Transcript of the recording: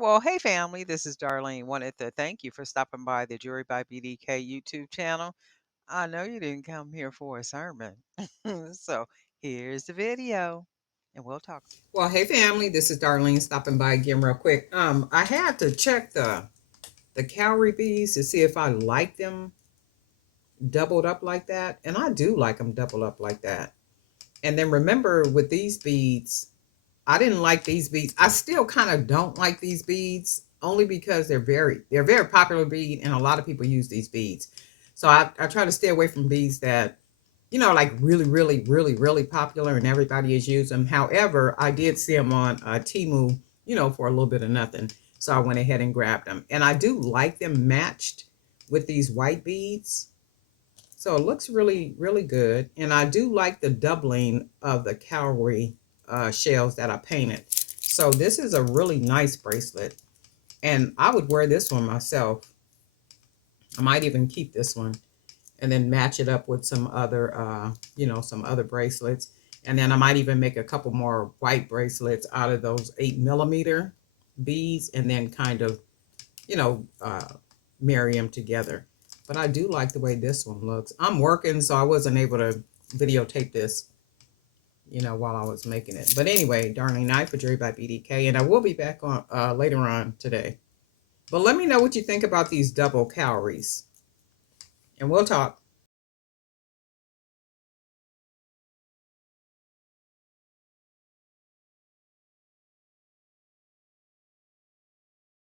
Well, hey family, this is Darlene. Wanted to thank you for stopping by the Jury by BDK YouTube channel. I know you didn't come here for a sermon. So here's the video and we'll talk. Well, hey family, this is Darlene stopping by again real quick. I had to check the cowrie beads to see if I like them doubled up like that, and I do like them doubled up like that. And then remember with these beads, I didn't like these beads. I still kind of don't like these beads only because they're very popular bead and a lot of people use these beads. So I try to stay away from beads that like really, really, really, really popular and everybody is using them. However, I did see them on Temu, for a little bit of nothing. So I went ahead and grabbed them. And I do like them matched with these white beads. So it looks really, really good. And I do like the doubling of the cowrie shells that I painted. So this is a really nice bracelet. And I would wear this one myself. I might even keep this one and then match it up with some other, some other bracelets. And then I might even make a couple more white bracelets out of those 8mm beads and then kind of, you know, uh, marry them together. But I do like the way this one looks. I'm working, so I wasn't able to videotape this, while I was making it. But anyway, Darling Night for Jury by BDK. And I will be back on later on today. But let me know what you think about these double calories. And we'll talk.